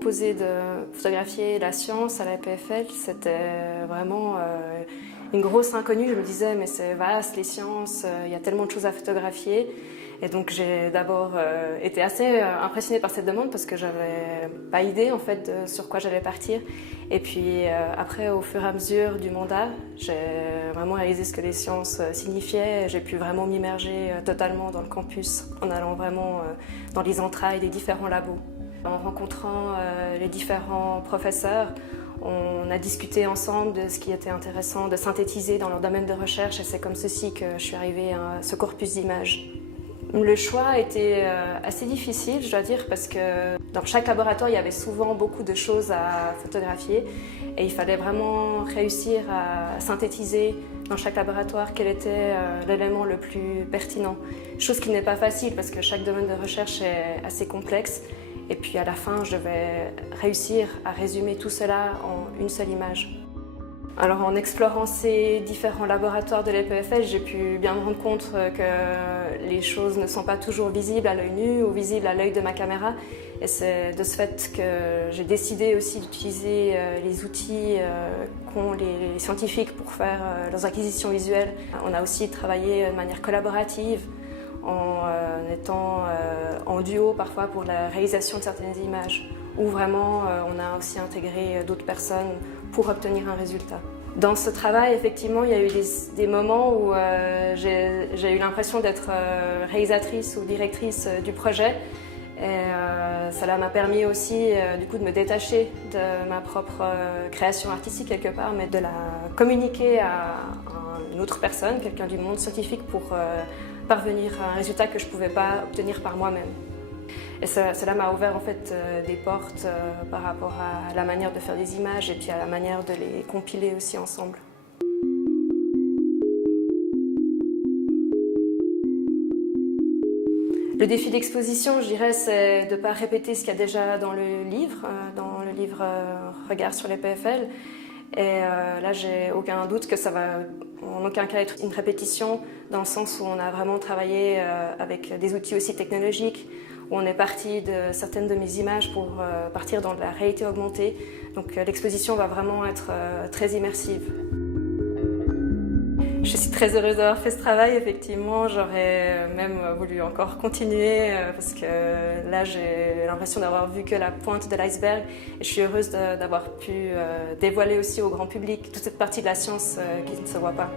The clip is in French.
proposé de photographier la science à la EPFL, c'était vraiment une grosse inconnue. Je me disais, mais c'est vaste, les sciences, il y a tellement de choses à photographier. Et donc j'ai d'abord été assez impressionnée par cette demande parce que j'avais pas idée en fait de sur quoi j'allais partir. Et puis après, au fur et à mesure du mandat, j'ai vraiment réalisé ce que les sciences signifiaient. J'ai pu vraiment m'immerger totalement dans le campus en allant vraiment dans les entrailles des différents labos. En rencontrant les différents professeurs, on a discuté ensemble de ce qui était intéressant de synthétiser dans leur domaine de recherche et c'est comme ceci que je suis arrivée à ce corpus d'images. Le choix était assez difficile, je dois dire, parce que dans chaque laboratoire, il y avait souvent beaucoup de choses à photographier et il fallait vraiment réussir à synthétiser dans chaque laboratoire quel était l'élément le plus pertinent. Chose qui n'est pas facile parce que chaque domaine de recherche est assez complexe et puis à la fin, je devais réussir à résumer tout cela en une seule image. Alors en explorant ces différents laboratoires de l'EPFL, j'ai pu bien me rendre compte que les choses ne sont pas toujours visibles à l'œil nu ou visibles à l'œil de ma caméra. Et c'est de ce fait que j'ai décidé aussi d'utiliser les outils qu'ont les scientifiques pour faire leurs acquisitions visuelles. On a aussi travaillé de manière collaborative en étant en duo parfois pour la réalisation de certaines images, où vraiment on a aussi intégré d'autres personnes pour obtenir un résultat. Dans ce travail, effectivement, il y a eu des moments où j'ai eu l'impression d'être réalisatrice ou directrice du projet. Et cela m'a permis aussi du coup de me détacher de ma propre création artistique quelque part, mais de la communiquer à une autre personne, quelqu'un du monde scientifique, pour parvenir à un résultat que je ne pouvais pas obtenir par moi-même. Et cela m'a ouvert en fait des portes par rapport à la manière de faire des images et puis à la manière de les compiler aussi ensemble. Le défi d'exposition, je dirais, c'est de ne pas répéter ce qu'il y a déjà dans le livre Regard sur l'EPFL. Et là, j'ai aucun doute que ça va en aucun cas être une répétition, dans le sens où on a vraiment travaillé avec des outils aussi technologiques, où on est parti de certaines de mes images pour partir dans de la réalité augmentée. Donc l'exposition va vraiment être très immersive. Je suis très heureuse d'avoir fait ce travail, effectivement. J'aurais même voulu encore continuer parce que là, j'ai l'impression d'avoir vu que la pointe de l'iceberg. Et je suis heureuse d'avoir pu dévoiler aussi au grand public toute cette partie de la science qui ne se voit pas.